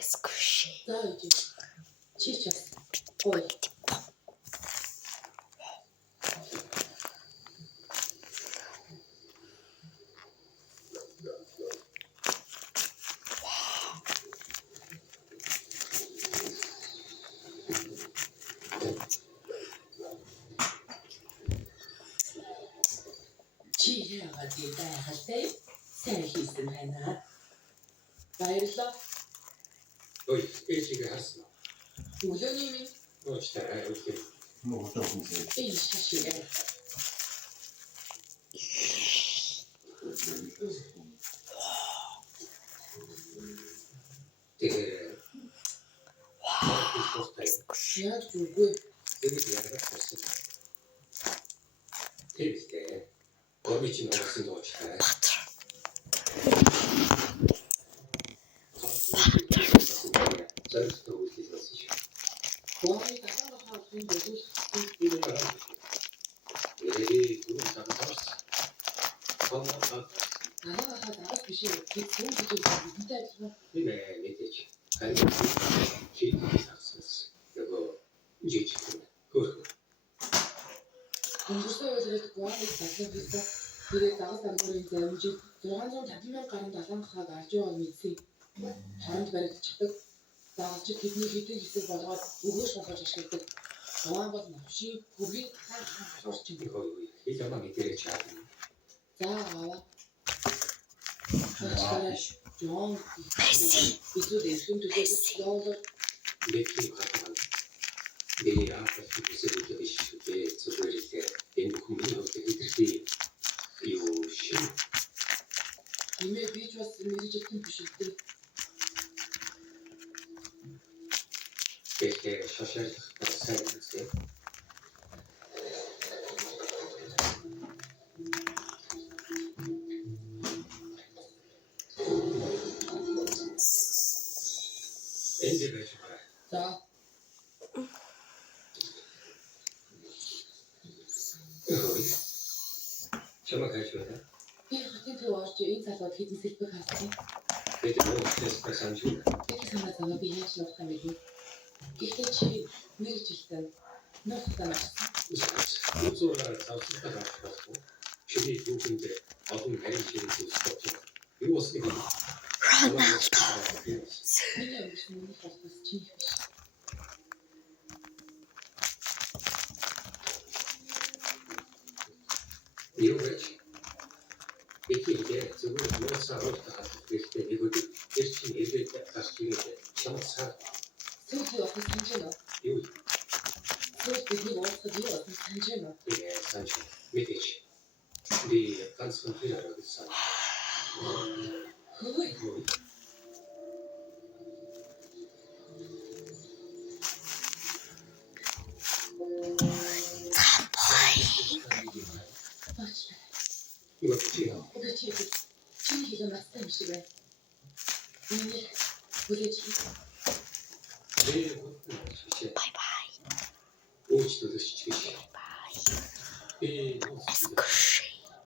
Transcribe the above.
Скуши. За иди. Чичас. Ой. Чи яагаад дайхалтай сайн хийсэн байна. Баярлалаа. Ой, ээжигээ харсан. Өглөөний минь Өөчтэй үлдээ. Муу хөтөлсөн. энэ шашиг. Тэгээ. Яг зүггүй. Тэгээд яагаад харсан. Тэгтээ. Гомич нь орсон доочтой. Зэрэгтэй үлдээсэн шиг. Гомч тагаахаа хүн дэвшүүлсэн. Түрүү санаас. Тагаахаа Тагаахаа биш ээ. Тэг хүн гэж бидтэй ажиллана. мэдээж. Харин чи тасаас нөгөө жижиг хөрх. Өнгөрсөн үеэрээ гомч тагаахаа тэгээд дагаж даргуурын замжиг 650,000 гаруй далангахаг арж яваа мэдсэн. Хонд баригдчихдаг. Дагаж тэдний хэдэн хэсэг болгоод өгөөш болгож ашигладаг. Гомч бол навшиг хөргийг хаалж чинь. Хэл ямаа мэдэрэж чаад. За аваа. Жон эсвэл эрхэм төлөвлөж явуулаад Бэкли хатан. Би яагаад хэвсэж байгаа шүү дээ. Зүгээр л энэ бүхэн миний хувьд хэдэрхий юу шин. нэмээ бич бас мэрэгжлийн биш үү? Тэгэхээр шашаалах сайн үстэй. Энд байж байгаа. За. Чамаа хайж байна. Би хотын төв орж энэ залууд хэдэн сэлбэг хассан. Тэгээд өөрөөс санаж байна. Би санаа зовоо би яаж нуух юм бэ? Гэхдээ чи мэрэгжилтэй нууцтай байна. Үзүүрээ завсарлаа гаргахгүй. Чиний түүхэнд олон харин хэрэг үүсгэж байна. Юу болсныг Роналдо. Миний өмнө болохоос чи биш. юу гэж ихийг зүгээр нөөцөө хавтаад гэхдээ нэг өдөр эрчим эргээд гарч ирээд чамсаа Сүүлийн офис хэмжээ нь юу сүүл бидний офис юу офис хэмжээ нь санаж мэдээж би ганцхан хэрэг гэсэн. хөөе. Юу чи Чи хийх настай юм шиг байна. Миний бүлэж Bye bye. өөчлөж чи. Bye. Би